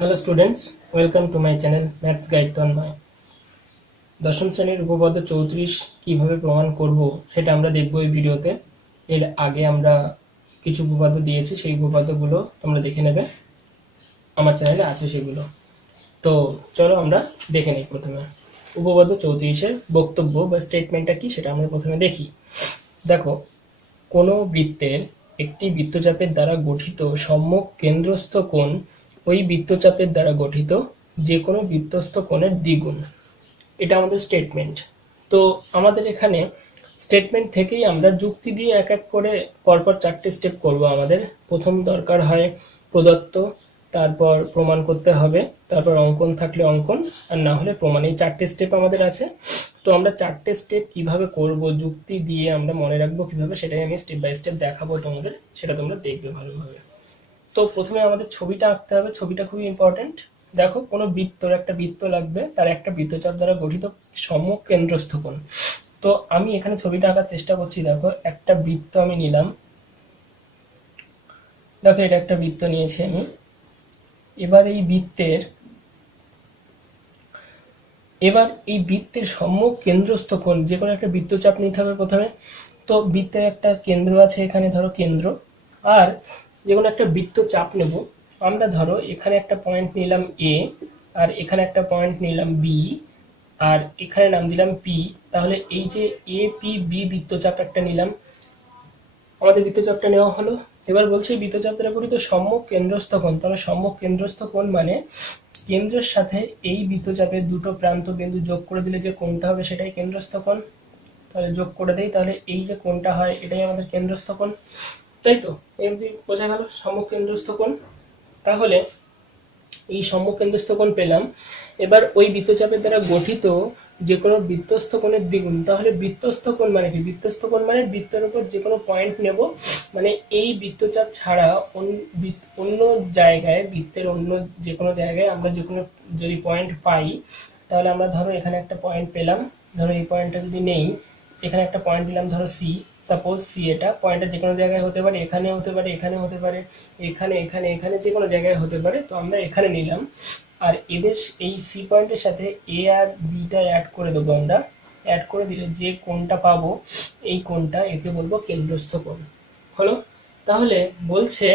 Hello students, welcome to my channel maths guide Tanmoy. দশম শ্রেণীর উপপাদ্য 34 কিভাবে প্রমাণ করব সেটা আমরা দেখব এই ভিডিওতে। এর আগে আমরা কিছু উপপাদ্য দিয়েছি, সেই উপপাদ্যগুলো তোমরা দেখে নেবে, আমার চ্যানেলে আছে সেগুলো। তো চলো আমরা দেখে নিই। প্রথমে উপপাদ্য 34-এর বক্তব্য বা স্টেটমেন্টটা কি সেটা আমরা প্রথমে দেখি। দেখো, কোনো বৃত্তের একটি বৃত্তচাপের দ্বারা গঠিত সম্মুখ কেন্দ্রস্থ কোণ ওই বৃত্তচাপের দ্বারা গঠিত যে কোনো বৃত্তস্থ কোণের দ্বিগুণ। এটা আমাদের স্টেটমেন্ট। তো আমাদের এখানে স্টেটমেন্ট থেকেই আমরা যুক্তি দিয়ে এক এক করে পরপর 4টে স্টেপ করব। আমাদের প্রথম দরকার হয় প্রদত্ত, তারপর প্রমাণ করতে হবে, তারপর অঙ্কন থাকলে অঙ্কন, আর না হলে প্রমাণ। এই 4টে স্টেপ আমাদের আছে। তো আমরা 4টে স্টেপ কিভাবে করব, যুক্তি দিয়ে আমরা মনে রাখবো কিভাবে, সেটাই আমি স্টেপ বাই স্টেপ দেখাবো তোমাদের, সেটা তোমরা দেখবে ভালোভাবে। তো প্রথমে আমাদের ছবিটা আঁকতে হবে। ছবিটা খুবই ইম্পর্টেন্ট। দেখো, কোনো বৃত্তর একটা বৃত্ত লাগবে, তার একটা বৃত্তচাপ দ্বারা গঠিত সম্মুখ কেন্দ্রস্থ কোণ। তো আমি এখানে ছবিটা আঁকার চেষ্টা করছি। দেখো, একটা বৃত্ত আমি নিলাম। দেখো, এটা একটা বৃত্ত নিয়েছি আমি। এবার এই বৃত্তের সম্মুখ কেন্দ্রস্থ কোণ, যে কোনো একটা বৃত্তচাপ নিতে হবে প্রথমে। তো বৃত্তের একটা কেন্দ্র আছে এখানে, ধরো কেন্দ্র। আর যে কোনো একটা বৃত্তচাপ নেব আমরা। ধরো এখানে একটা পয়েন্ট নিলাম এ, আর এখানে একটা পয়েন্ট নিলাম বি, আর এখানে নাম দিলাম পি। তাহলে এই যে এ পি বি বৃত্তচাপ একটা নিলাম, আমাদের বৃত্তচাপটা নেওয়া হলো। এবার বলছি বৃত্তচাপ দ্বারা গঠিত সম্মুখ কেন্দ্রস্থ কোণ। তাহলে সম্মুখ কেন্দ্রস্থ কোণ মানে কেন্দ্রের সাথে এই বৃত্তচাপের দুটো প্রান্ত বিন্দু যোগ করে দিলে যে কোণটা হবে সেটাই কেন্দ্রস্থ কোণ। তাহলে যোগ করে দেই, তাহলে এই যে কোণটা হয় এটাই আমাদের কেন্দ্রস্থ কোণ। তাই তো, এই বোঝা গেল সম্মুখ কেন্দ্রস্থ কোণ। তাহলে এই সম্মুখ কেন্দ্রস্থ কোণ পেলাম। এবার ওই বৃত্তচাপের দ্বারা গঠিত যে কোনো বৃত্তস্থ কোণের দ্বিগুণ। তাহলে বৃত্তস্থ কোণ মানে কি? বৃত্তস্থ কোণ মানে বৃত্তের উপর যে কোনো পয়েন্ট নেব, মানে এই বৃত্তচাপ ছাড়া অন্য জায়গায়, বৃত্তের অন্য যে কোনো জায়গায় আমরা যে কোনো যদি পয়েন্ট পাই, তাহলে আমরা ধরো এখানে একটা পয়েন্ট পেলাম। ধরো এই পয়েন্টটা যদি নেই, এখানে একটা পয়েন্ট নিলাম, ধরো সি। সাপোজ সি, এটা পয়েন্টটা যে কোনো জায়গায় হতে পারে, এখানে হতে পারে, এখানে হতে পারে, এখানে এখানে এখানে যে কোনো জায়গায় হতে পারে। তো আমরা এখানে নিলাম, আর এদের এই সি পয়েন্টের সাথে এ আর বিটা অ্যাড করে দেবো আমরা। অ্যাড করে দিলে যে কোণটা পাবো, এই কোণটা, একে বলবো কেন্দ্রস্থ কোণ। হলো? তাহলে বলছে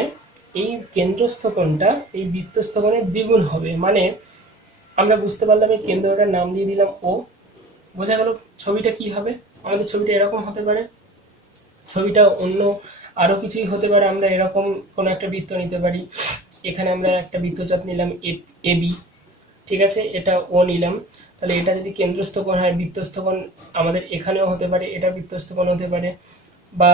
এই কেন্দ্রস্থ কোণটা এই বৃত্তস্থ কোণের দ্বিগুণ হবে। মানে আমরা বুঝতে পারলাম এই কেন্দ্রটার নাম দিয়ে দিলাম ও। বোঝা গেল ছবিটা কি হবে? আমাদের ছবিটা এরকম হতে পারে, ছবিটা অন্য আরো কিছুই হতে পারে। আমরা এরকম কোনো একটা বৃত্ত নিতে পারি। এখানে আমরা একটা বৃত্তচাপ নিলাম এ বি, ঠিক আছে, এটা ও নিলাম। তাহলে এটা যদি কেন্দ্রস্থ কোণ হয়, বৃত্তস্থ কোণ আমাদের এখানেও হতে পারে, এটা বৃত্তস্থ কোণ হতে পারে, বা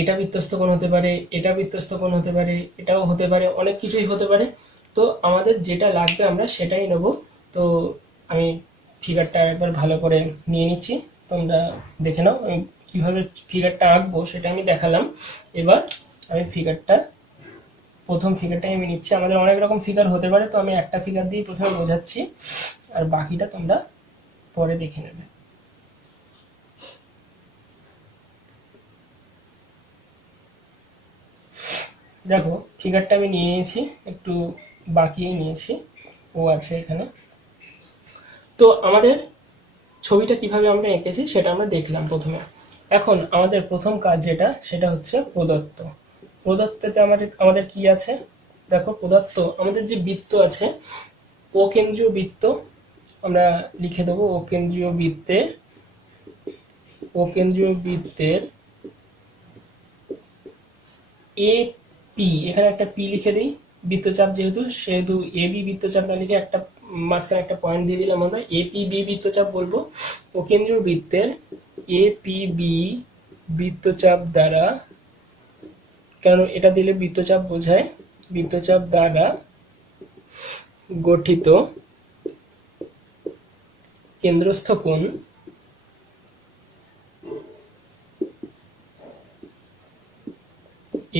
এটা বৃত্তস্থ কোণ হতে পারে, এটা বৃত্তস্থ কোণ হতে পারে, এটাও হতে পারে, অনেক কিছুই হতে পারে। তো আমাদের যেটা লাগবে আমরা সেটাই নেব। তো আমি ফিগারটা একবার ভালো করে নিয়ে নিচ্ছি, তোমরা দেখে নাও। আমি কীভাবে ফিগারটা আঁকবো সেটা আমি দেখালাম। এবার আমি প্রথম ফিগারটাই আমি নিচ্ছি। আমাদের অনেক রকম ফিগার হতে পারে, তো আমি একটা ফিগার দিয়ে প্রথমে বোঝাচ্ছি, আর বাকিটা তোমরা পরে দেখে নেবে। দেখো, ফিগারটা আমি নিয়ে নিয়েছি, একটু বাকিয়ে নিয়েছি, ও আছে এখানে। তো আমাদের ছবিটা কিভাবে আমরা এঁকেছি সেটা আমরা দেখলাম প্রথমে। এখন আমাদের প্রথম কাজ যেটা, সেটা হচ্ছে প্রদত্ত। প্রদত্ততে আমাদের কি আছে? দেখো, প্রদত্ত আমাদের যে বৃত্ত আছে, ও কেন্দ্রীয় বৃত্ত, আমরা লিখে দেবো ও কেন্দ্রীয় বৃত্তের এ পি, এখানে একটা পি লিখে দিই। বৃত্তচাপ সেহেতু এ বি বৃত্তচাপ না লিখে একটা মাঝখানে একটা পয়েন্ট দিয়ে দিলাম আমরা, এ পি বি বৃত্তচাপ বলবো। ও কেন্দ্রীয় বৃত্তের এ পি বি বৃত্তচাপ দ্বারা, কারণ এটা দিলে বৃত্তচাপ বোঝায়, বৃত্তচাপ দ্বারা গঠিত কেন্দ্রস্থ কোণ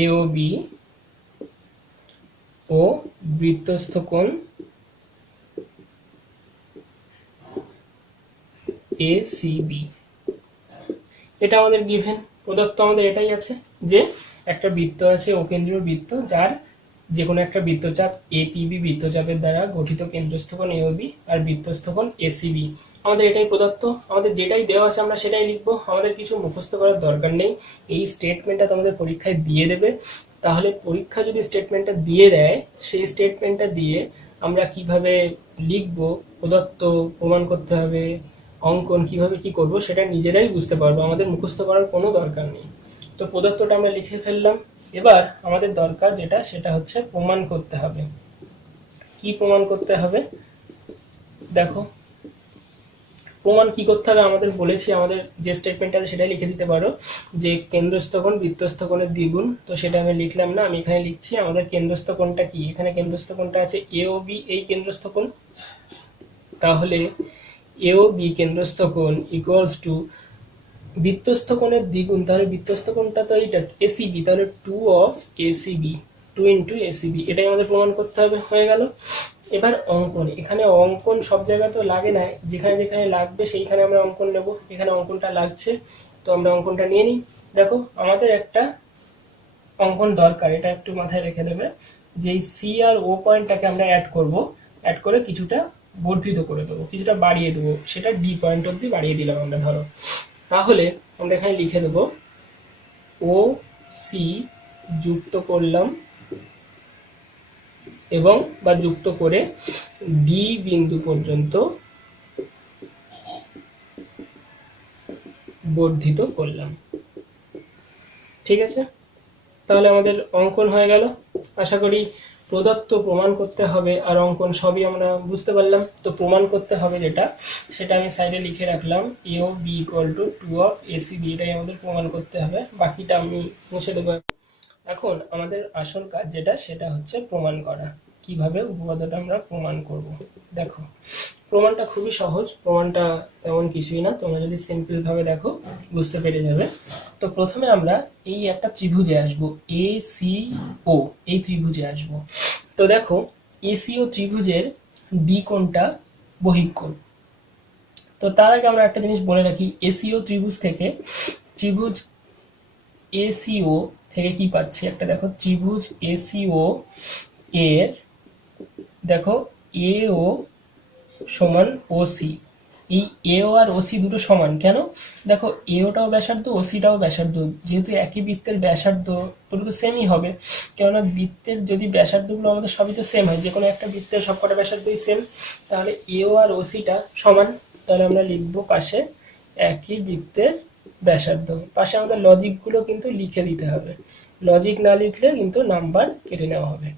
এ ও বি ও বৃত্তস্থ কোণ এ সি বি। এটা আমাদের গিভেন প্রদত্ত, আমাদের এটাই আছে যে একটা বৃত্ত আছে, ও কেন্দ্রীয় বৃত্ত, যার যে কোনো একটা বৃত্তচাপ এপিবি বৃত্তচাপের দ্বারা গঠিত কেন্দ্রস্থকোণ এওবি আর বৃত্তস্থকোণ এসিবি। আমাদের এটাই প্রদত্ত, আমাদের যেটাই দেওয়া আছে আমরা সেটাই লিখবো, আমাদের কিছু মুখস্থ করার দরকার নেই। এই স্টেটমেন্টটা তোমাদের পরীক্ষায় দিয়ে দেবে, তাহলে পরীক্ষা যদি স্টেটমেন্টটা দিয়ে দেয় সেই স্টেটমেন্টটা দিয়ে আমরা কিভাবে লিখবো, প্রদত্ত প্রমাণ করতে হবে, অঙ্কন কিভাবে কি করব সেটা নিজেরাই বুঝতে পারবো, আমাদের মুখস্থ করার কোনো দরকার নেই। তো প্রদত্তটা আমরা লিখে ফেললাম। এবার আমাদের দরকার যেটা সেটা হচ্ছে প্রমাণ করতে হবে। কি প্রমাণ করতে হবে দেখো, প্রমাণ কি করতে হবে আমাদের বলেছি, আমাদের যে স্টেটমেন্টটা আছে সেটাই লিখে দিতে পারো যে কেন্দ্রস্থ কোণ বৃত্তস্থ কোণের দ্বিগুণ। তো সেটা আমি লিখলাম না, আমি এখানে লিখছি আমাদের কেন্দ্রস্থ কোণটা কি, এখানে কেন্দ্রস্থ কোণটা আছে এওবি, এই কেন্দ্রস্থ কোণ। তাহলে এওবি কেন্দ্রস্থ কোণ ইকুয়ালস টু বৃত্তস্থ কোণের দ্বিগুণ, তাহলে বৃত্তস্থ কোণটা তো এইটা এসিবি, তাহলে 2 অফ এসিবি, 2 ইন্টু এসিবি, এটাই আমাদের প্রমাণ করতে হবে। হয়ে গেল। এবার অঙ্কন, এখানে অঙ্কন সব জায়গায় তো লাগে না, যেখানে যেখানে লাগবে সেইখানে আমরা অঙ্কন নেব। এখানে অঙ্কনটা লাগছে, তো আমরা অঙ্কনটা নিয়ে নিই। দেখো আমাদের একটা অঙ্কন দরকার, এটা একটু মাথায় রেখে দেবে যে এই সি আর ও পয়েন্টটাকে আমরা অ্যাড করব, অ্যাড করে কিছুটা বর্ধিত করে দেবো, কিছুটা বাড়িয়ে দেবো, সেটা ডি পয়েন্ট অবধি বাড়িয়ে দিলাম আমরা ধরো। তাহলে আমরা এখানে লিখে দেবো ও সি যুক্ত করলাম এবং বা যুক্ত করে ডি বিন্দু পর্যন্ত বর্ধিত করলাম। ঠিক আছে, তাহলে আমাদের অঙ্কন হয়ে গেল। আশা করি প্রদত্ত প্রমাণ করতে হবে আর অঙ্কন সবই আমরা বুঝতে পারলাম। তো প্রমাণ করতে হবে যেটা, সেটা আমি সাইডে লিখে রাখলাম, A O B equal to 2 of ACB, এটাই আমাদের প্রমাণ করতে হবে, বাকিটা আমি মুছে দেবো। এখন আমাদের আসল কাজ যেটা সেটা হচ্ছে প্রমাণ করা। কিভাবে উপপাদ্যটা আমরা প্রমাণ করব দেখো, প্রমাণটা খুবই সহজ, প্রমাণটা তেমন কিছুই না, তোমরা যদি সিম্পল ভাবে দেখো বুঝতে পেরে যাবে। তো প্রথমে আমরা এই একটা ত্রিভুজে আসব, এ সি ও, এই ত্রিভুজে আসব। তো দেখো এসিও ত্রিভুজের ডি কোণটা বহিঃকোণ। তো তার আগে আমরা একটা জিনিস বলে রাখি, এসিও ত্রিভুজ থেকে ত্রিভুজ এসিও থেকে কি পাচ্ছি একটা দেখো, ত্রিভুজ এসিও এর দেখো এও সমান ওসি, এই এও আর ওসি দুটো সমান কেন, দেখো এওটাও ব্যাসার্ধ ওসিটাও ব্যাসার্ধ, যেহেতু একই বৃত্তের ব্যাসার্ধ দুটো তো সেমই হবে, কেননা বৃত্তের যদি ব্যাসার্ধগুলো আমাদের সবই তো সেম হয়, যে কোনো একটা বৃত্তের সবকটা ব্যাসার্ধই সেম, তাহলে এও আর ওসিটা সমান। তাহলে আমরা লিখবো পাশে একই বৃত্তের ব্যাসার্ধ। পাশে আমাদের লজিকগুলো কিন্তু লিখে দিতে হবে, লজিক না লিখলে কিন্তু নাম্বার কেটে নেওয়া হবে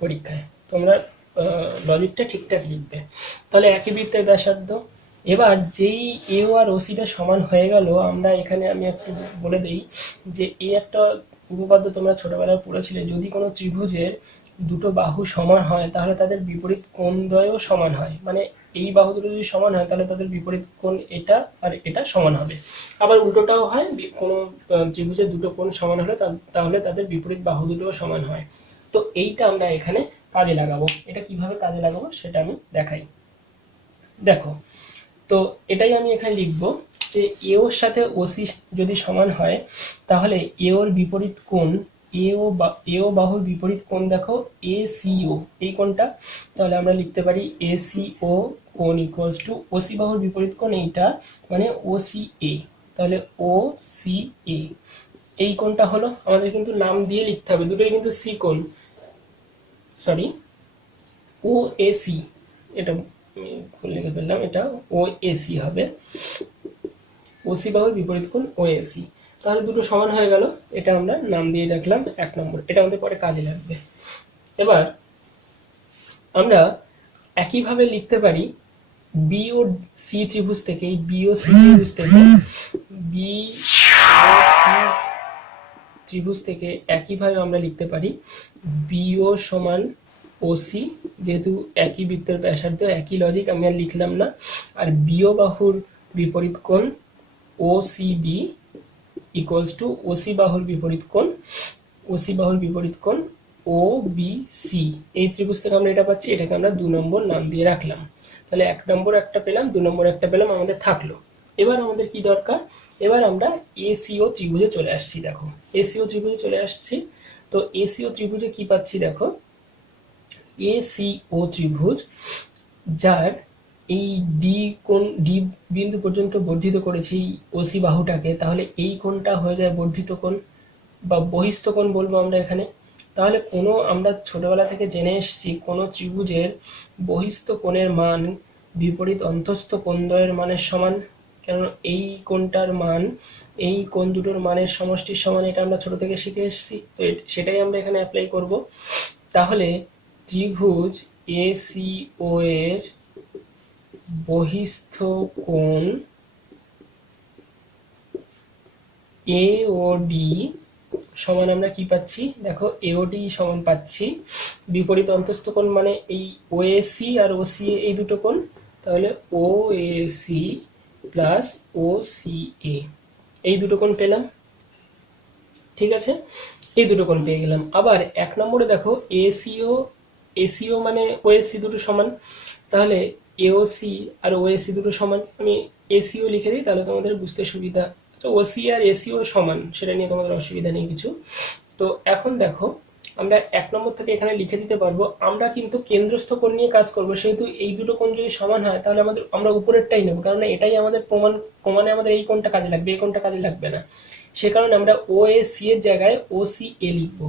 পরীক্ষায়, তোমরা লজিকটা ঠিকঠাক লিখবে। তাহলে একই বৃত্তের ব্যাসার্ধ। এবার যেই এও আর ওসিটা সমান হয়ে গেল, আমরা এখানে আমি একটু বলে দিই যে এই একটা উপপাদ্য তোমরা ছোটবেলায় পড়েছিলে, যদি কোনো ত্রিভুজের দুটো বাহু সমান হয় তাহলে তাদের বিপরীত কোণদ্বয়ও সমান হয়, মানে এই বাহু দুটো যদি সমান হয় তাহলে তাদের বিপরীত কোণ এটা আর এটা সমান হবে। আবার উল্টোটাও হয়, কোনো ত্রিভুজের দুটো কোণ সমান হলে তাহলে তাদের বিপরীত বাহু দুটোও সমান হয়। তো এইটা আমরা এখানে কাজে লাগাবো, এটা কিভাবে কাজে লাগাবো সেটা আমি দেখাই। দেখো, তো এটাই আমি এখানে লিখব যে এওর সাথে ওসি যদি সমান হয় তাহলে এওর বিপরীত কোণ, এও বাহুর বিপরীত কোণ দেখো এসিও, এই কোণটা, তাহলে আমরা লিখতে পারি এসিও কোণ ইকুয়ালস টু ওসি বাহুর বিপরীত কোণ এইটা, মানে ওসিএ, তাহলে ওসিএ এই কোণটা হলো। আমাদের কিন্তু নাম দিয়ে লিখতে হবে, দুটোই কিন্তু সি কোণ, সরি ও এসি, এটা ভুল লিখে ফেললাম, এটা ও এসি হবে, ওসি বাহুর বিপরীত কোণ ও এসি। তাহলে দুটো সমান হয়ে গেল, এটা আমরা নাম দিয়ে রাখলাম 1 নম্বর, এটা আমাদের পরে কাজে লাগবে। এবার আমরা একইভাবে লিখতে পারি বি ও সি ত্রিভুজ থেকে, এই বি ও সি ত্রিভুজ থেকে, বি ও সি ত্রিভুজ থেকে একইভাবে আমরা লিখতে পারি বিও সমান ওসি, যেহেতু একই বৃত্তের ব্যাসার্ধ, একই লজিক, আমি আর লিখলাম না। আর বিও বাহুর বিপরীত কোণ O C B equals to OC বাহুর বিপরীত কোণ, ওসি বাহুর বিপরীত কোণ ও বি সি, এই ত্রিভুজ থেকে আমরা এটা পাচ্ছি, এটাকে আমরা 2 নম্বর নাম দিয়ে রাখলাম। তাহলে 1 নম্বর একটা পেলাম, 2 নম্বর একটা পেলাম, আমাদের থাকলো। এবার আমাদের কি দরকার, এবার আমরা এসিও ত্রিভুজে চলে আসছি। দেখো এসিও ত্রিভুজে চলে আসছি, তো এসিও ত্রিভুজে কি পাচ্ছি দেখো, এসিও ত্রিভুজ, যার এই ডি কোণ, ডি বিন্দু পর্যন্ত বর্ধিত করেছি ওসি বাহুটাকে, তাহলে এই কোণটা হয়ে যায় বর্ধিত কোণ বা বহিস্থ কোণ বলবো আমরা এখানে। তাহলে আমরা ছোটবেলা থেকে জেনে এসেছি কোনো ত্রিভুজের বহিস্থ কোণের মান বিপরীত অন্তঃস্থ কোণদ্বয়ের মানের সমান। কেন এই কোণটার মান এই কোণ দুটোর মানের সমষ্টির সমান, এটা আমরা ছোট থেকে শিখে এসেছি, তো সেটাই আমরা এখানে অ্যাপ্লাই করব। তাহলে ত্রিভুজ এসিও এর বহিস্থ কোণ এওডি সমান আমরা কি পাচ্ছি, দেখো এওডি সমান পাচ্ছি বিপরীত অন্তঃস্থ কোণ মানে এই ওএসি আর ওসিএ এই দুটো কোণ, তাহলে ওএসি প্লাস ওসিএ এই দুটো কোণ পেলাম। ঠিক আছে, এই দুটো কোণ পেয়ে গেলাম। আবার 1 নম্বরে দেখো এসিও মানে ওএসি দুটো সমান, তাহলে এওসি আর ওএসি দুটো সমান, আমি এসিও লিখে দিই তাহলে তোমাদের বুঝতে সুবিধা। ওসি আর এসিও সমান, সেটা নিয়ে তোমাদের অসুবিধা নেই কিছু। তো এখন দেখো আমরা 1 নম্বর থেকে এখানে লিখে দিতে পারবো। আমরা কিন্তু কেন্দ্রস্থ কোণ নিয়ে কাজ করব, সেহেতু এই দুটো কোণ যদি সমান হয় তাহলে আমরা উপরেরটাই নেব, কারণ এটাই আমাদের প্রমাণে আমাদের এই কোণটা কাজে লাগবে, এই কোণটা কাজে লাগবে না। সে কারণে আমরা ওএসি এর জায়গায় ওসিএ লিখব।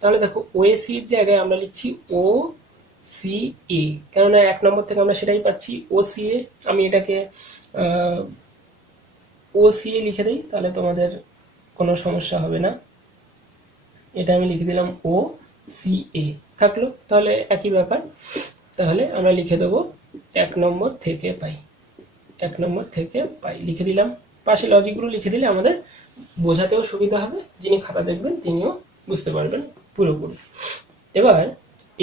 তাহলে দেখো ওএসি এর জায়গায় আমরা লিখছি ওসিএ, কেননা 1 নম্বর থেকে আমরা সেটাই পাচ্ছি ওসিএ। আমি এটাকে ওসিএ লিখে দিই, তাহলে তোমাদের কোনো সমস্যা হবে না। এটা আমি লিখে দিলাম ওসিএ, থাকলো তাহলে একই ব্যাপার। তাহলে আমরা লিখে দেবো 1 নম্বর থেকে পাই, 1 নম্বর থেকে পাই লিখে দিলাম। পাশে লজিকগুলো লিখে দিলে আমাদের বোঝাতেও সুবিধা হবে, যিনি খাতা দেখবেন তিনিও বুঝতে পারবেন পুরোপুরি। এবার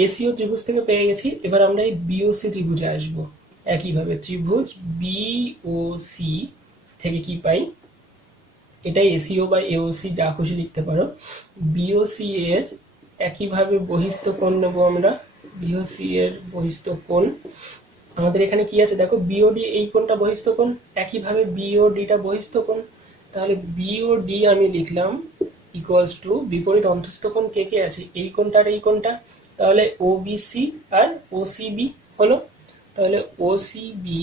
এসিও ত্রিভুজ থেকে পেয়ে গেছি, এবার আমরা এই বিওসি ত্রিভুজে আসবো। একইভাবে ত্রিভুজ বিওসি থেকে কি পাই, এটাই এসিও বা এওসি যা খুশি লিখতে পারো। বিওসি এর একইভাবে বহিস্থ কোণ নেব আমরা। বিওসি এর বহিস্থ কোণ আমাদের এখানে কি আছে দেখো, বিওডি এই কোণটা বহিস্থ কোণ, একইভাবে বিওডিটা বহিস্থ কোণ। তাহলে বিওডি আমি লিখলাম ইকুয়ালস টু বিপরীত অন্তঃস্থ কোণ কে কে আছে, এই কোণটা আর এই কোণটা, তাহলে ওবিসি আর ওসিবি হলো। তাহলে ওসিবি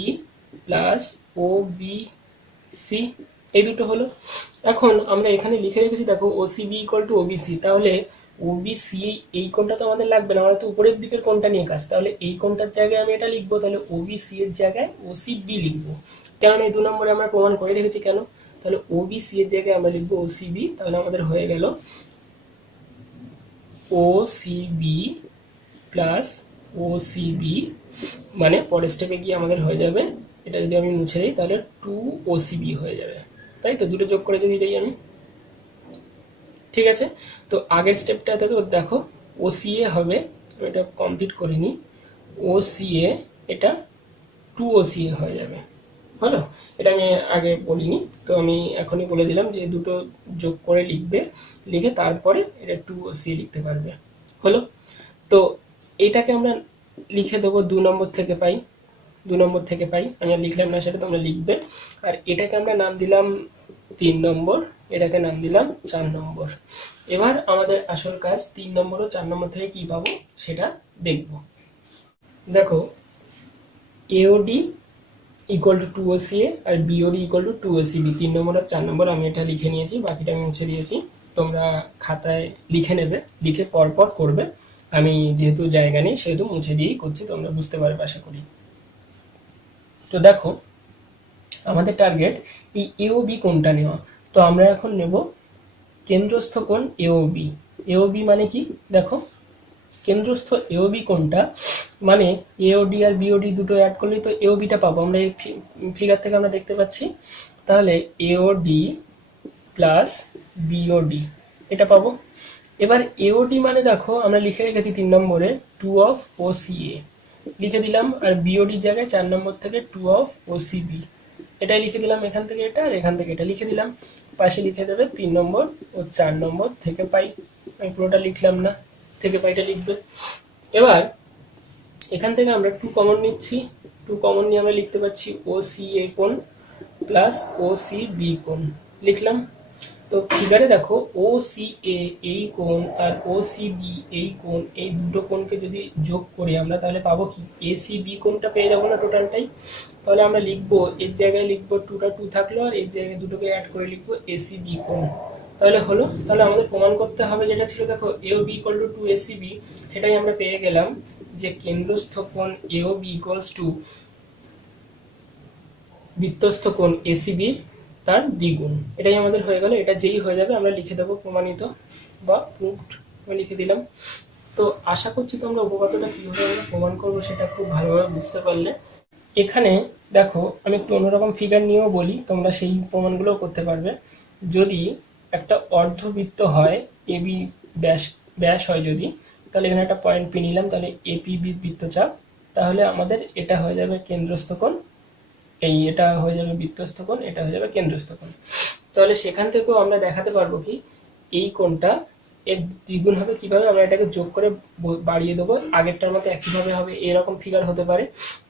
প্লাস ওবিসি এই দুটো হলো। এখন আমরা এখানে লিখে রেখেছি দেখো ওসিবি ইকুয়াল টু ওবিসি, তাহলে ওবিসি এই কোণটা তো আমাদের লাগবে না, আমরা তো উপরের দিকের কোণটা নিয়ে কাজ, তাহলে এই কোণটার জায়গায় আমি এটা লিখবো, তাহলে ওবিসি এর জায়গায় ওসিবি লিখবো। কারণ এই 2 নম্বরে আমরা প্রমাণ করে রেখেছি কেন, তাহলে ওবিসি এর জায়গায় আমরা লিখবো ওসিবি, তাহলে আমাদের হয়ে গেল ওসিবি প্লাস ওসিবি, মানে পরের স্টেপে গিয়ে আমাদের হয়ে যাবে, এটা যদি আমি মুছে দিই তাহলে 2 ওসিবি হয়ে যাবে, তাই তো দুটো যোগ করে যদি দিই আমি। ঠিক আছে, তো আগের স্টেপটাতে তো দেখো ওসিএ হবে, আমি এটা কমপ্লিট করিনি, ওসিএ এটা 2 ওসিএ হয়ে যাবে, হলো। এটা আমি আগে বলিনি, তো আমি এখনই বলে দিলাম যে দুটো যোগ করে লিখবে, লিখে তারপরে এটা 2 ওসিএ লিখতে পারবে, হলো। তো এটাকে আমরা লিখে দেবো 2 নম্বর থেকে পাই, 2 নম্বর থেকে পাই, আমি লিখলাম না সেটা তোমরা লিখবে। আর এটাকে আমরা নাম দিলাম 3 নম্বর, এটাকে নাম দিলাম 4 নম্বর। এবার আমাদের আসল কাজ 3 নম্বর ও 4 নম্বর থেকে কি পাবো সেটা দেখব। দেখো এওডি ইকুয়াল টু 2 ওসিএ আর বিওডি ইকুয়াল টু 2 ওসিবি, 3 নম্বর আর 4 নম্বর আমি এটা লিখে নিয়েছি, বাকিটা আমি মুছে দিয়েছি। তোমরা খাতায় লিখে নেবে, লিখে পরপর করবে, আমি যেহেতু জায়গা নেই সেহেতু মুছে দিয়েই করছি, তোমরা বুঝতে পারবে আশা করি। তো দেখো আমাদের টার্গেট এই এওবি কোণটা নেওয়া, তো আমরা এখন নেব কেন্দ্রস্থ কোণ এওবি। এওবি মানে কি দেখো, কেন্দ্রস্থ এওবি কোণটা মানে এওডি আর বিওডি দুটো অ্যাড করলেই তো এওবিটা পাবো, আমরা এই ফিগার থেকে আমরা দেখতে পাচ্ছি। তাহলে এওডি প্লাস বিওডি এটা পাবো। এবার এওডি মানে দেখো আমরা লিখে রেখেছি 3 নম্বরে 2 অফ ওসিএ লিখে দিলাম, আর বিওডির জায়গায় 4 নম্বর থেকে 2 অফ ওসিবি এটাই লিখে দিলাম, এখান থেকে এটা আর এখান থেকে এটা লিখে দিলাম। পাশে লিখে দেবে 3 নম্বর ও 4 নম্বর থেকে পাই, আমি পুরোটা লিখলাম না, থেকে পাইটা লিখবে। এবার এখান থেকে আমরা 2 কমন নিচ্ছি, 2 কমন নিয়ে আমরা লিখতে পাচ্ছি ওসিএ কোণ প্লাস ওসিবি কোণ লিখলাম। তো তো ফিগারে দেখো ও সি এ এই কোণ আর ও সি বি এই কোণ, এই দুটো কোণকে যদি যোগ করি আমরা তাহলে পাবো কি এ সি বি কোণটা পেয়ে যাবো না টোটালটাই। তাহলে আমরা লিখবো এর জায়গায় লিখবো 2টা 2 থাকলো আর এর জায়গায় দুটোকে অ্যাড করে লিখবো এ সি বি কোণ। তাহলে হলো, তাহলে আমাদের প্রমাণ করতে হবে যেটা ছিল দেখো এ ও বি ইকুয়াল টু 2 বি, সেটাই আমরা পেয়ে গেলাম যে কেন্দ্রস্থ কোণ এ ও বি ইকুয়ালস টু বৃত্তস্থ কোণ এসিবি তার দ্বিগুণ। এটাই আমাদের হয়ে গেল। এটা যেই হয়ে যাবে আমরা লিখে দেবো প্রমাণিত বা প্রুভড, আমি লিখে দিলাম। তো আশা করছি তোমরা উপপাদ্যটা কীভাবে আমরা প্রমাণ করবো সেটা খুব ভালোভাবে বুঝতে পারলে। এখানে দেখো আমি একটু অন্যরকম ফিগার নিয়েও বলি, তোমরা সেই প্রমাণগুলোও করতে পারবে। যদি একটা অর্ধবৃত্ত হয়, এবি ব্যাস ব্যাস হয় যদি, তাহলে এখানে একটা পয়েন্ট পি নিলাম, তাহলে এপিবি বৃত্তচাপ, তাহলে আমাদের এটা হয়ে যাবে কেন্দ্রস্থ কোণ, এই এটা হয়ে যাবে বৃত্তস্থ কোণ, এটা হয়ে যাবে কেন্দ্রস্থ কোণ। তাহলে সেখান থেকেও আমরা দেখাতে পারবো কি এই কোণটা এর দ্বিগুণ হবে কিভাবে, আমরা এটাকে যোগ করে বাড়িয়ে দেবো, আগেরটার মতো একইভাবে হবে, এরকম ফিগার হতে পারে,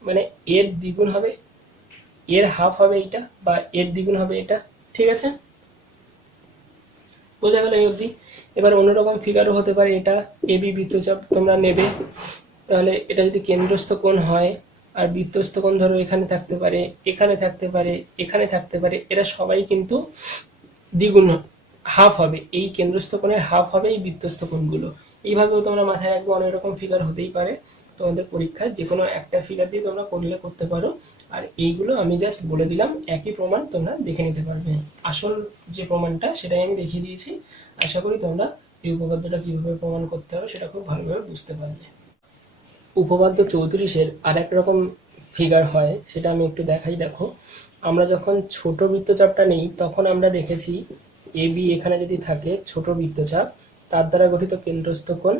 মানে এর দ্বিগুণ হবে, এর হাফ হবে এইটা, বা এর দ্বিগুণ হবে এটা, ঠিক আছে, বোঝা গেল এই অবধি। এবার অন্যরকম ফিগারও হতে পারে, এটা এবি বৃত্তচাপ তোমরা নেবে, তাহলে এটা যদি কেন্দ্রস্থ কোণ হয় আর বৃত্তস্থ কোণ ধরো এখানে থাকতে পারে, এখানে থাকতে পারে, এখানে থাকতে পারে, এরা সবাই কিন্তু দ্বিগুণ হাফ হবে, এই কেন্দ্রস্থ কোণের হাফ হবে এই বৃত্তস্থ কোণগুলো। এইভাবেও তোমরা মাথায় রাখবে, অনেক রকম ফিগার হতেই পারে তোমাদের পরীক্ষায়, যে কোনো একটা ফিগার দিয়ে তোমরা করলে করতে পারো। আর এইগুলো আমি জাস্ট বলে দিলাম, একই প্রমাণ তোমরা দেখে নিতে পারবে। আসল যে প্রমাণটা সেটাই আমি দেখিয়ে দিয়েছি। আশা করি তোমরা এই উপপাদ্যটা কীভাবে প্রমাণ করতে হবে সেটা খুব ভালোভাবে বুঝতে পারবে। উপপাদ্য 34-এর আর এক রকম ফিগার হয়, সেটা আমি একটু দেখাই। দেখো আমরা যখন ছোট বৃত্তচাপটা নেই তখন আমরা দেখেছি এ বি এখানে যদি থাকে ছোট বৃত্তচাপ, তার দ্বারা গঠিত কেন্দ্রস্থ কোণ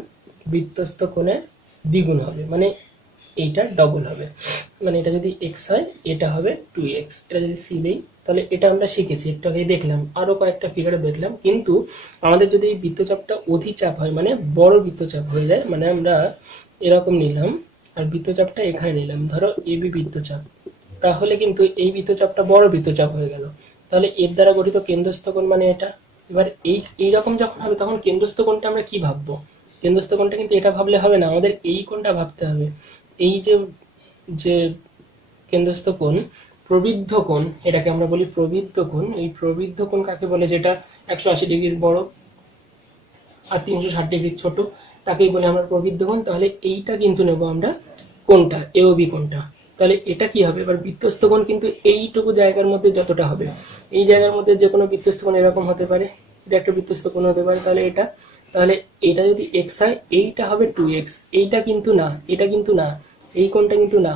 বৃত্তস্থ কোণের দ্বিগুণ হবে, মানে এইটা ডবল হবে, মানে এটা যদি এক্স হয় এটা হবে 2x, এটা যদি সি দেই তাহলে এটা আমরা শিখেছি, একটু আগেই দেখলাম, আরও কয়েকটা ফিগারে দেখলাম। কিন্তু আমাদের যদি এই বৃত্তচাপটা অধিচাপ হয়, মানে বড় বৃত্তচাপ হয়ে যায়, মানে আমরা এরকম নিলাম আর বৃত্তচাপটা এখানে নিলাম, ধরো এবি বৃত্তচাপ, তাহলে কিন্তু এই বৃত্তচাপটা বড় বৃত্তচাপ হয়ে গেল, তাহলে এর দ্বারা গঠিত কেন্দ্রস্থ কোণ মানে এটা। এবার এইরকম যখন হবে তখন কেন্দ্রস্থ কোণটা আমরা কি ভাববো, কেন্দ্রস্থ কোণটা কিন্তু এটা ভাবলে হবে না, আমাদের এই কোণটা ভাবতে হবে। এই যে যে কেন্দ্রস্থ কোণ প্রবৃদ্ধ কোণ, এটাকে আমরা বলি প্রবৃদ্ধ কোণ। এই প্রবৃদ্ধ কোণ কাকে বলে, যেটা 180 ডিগ্রির বড় আর 360 ডিগ্রির ছোট, তাকেই বলে আমরা প্রবৃদ্ধ কোণ। তাহলে এইটা কিন্তু নেব আমরা কোণটা এওবি কোণটা, তাহলে এটা কি হবে, এবার বৃত্তস্থ কোণ কিন্তু এইটুকু জায়গার মধ্যে যতটা হবে, এই জায়গার মধ্যে যে কোনো বৃত্তস্থ কোণ এরকম হতে পারে, এটা একটা বৃত্তস্থ কোণ হতে পারে, তাহলে এটা, তাহলে এটা যদি এক্স হয় এইটা হবে 2x, এইটা কিন্তু না, এটা কিন্তু না, এই কোণটা কিন্তু না,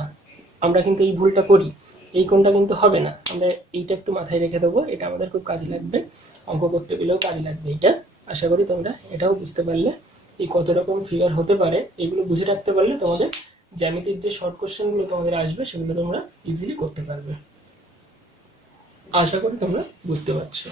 আমরা কিন্তু এই ভুলটা করি, এই কোণটা কিন্তু হবে না, আমরা এইটা একটু মাথায় রেখে দেবো, এটা আমাদের খুব কাজে লাগবে, অঙ্ক করতে গেলেও কাজে লাগবে এটা। আশা করি তোমরা এটাও বুঝতে পারলে এই কত রকম ফিগার হতে পারে, এগুলো বুঝে রাখতে পারলে তোমাদের জ্যামিতির যে শর্ট কোশ্চেনগুলো তোমাদের আসবে সেগুলো তোমরা ইজিলি করতে পারবে। আশা করি তোমরা বুঝতে পারছো।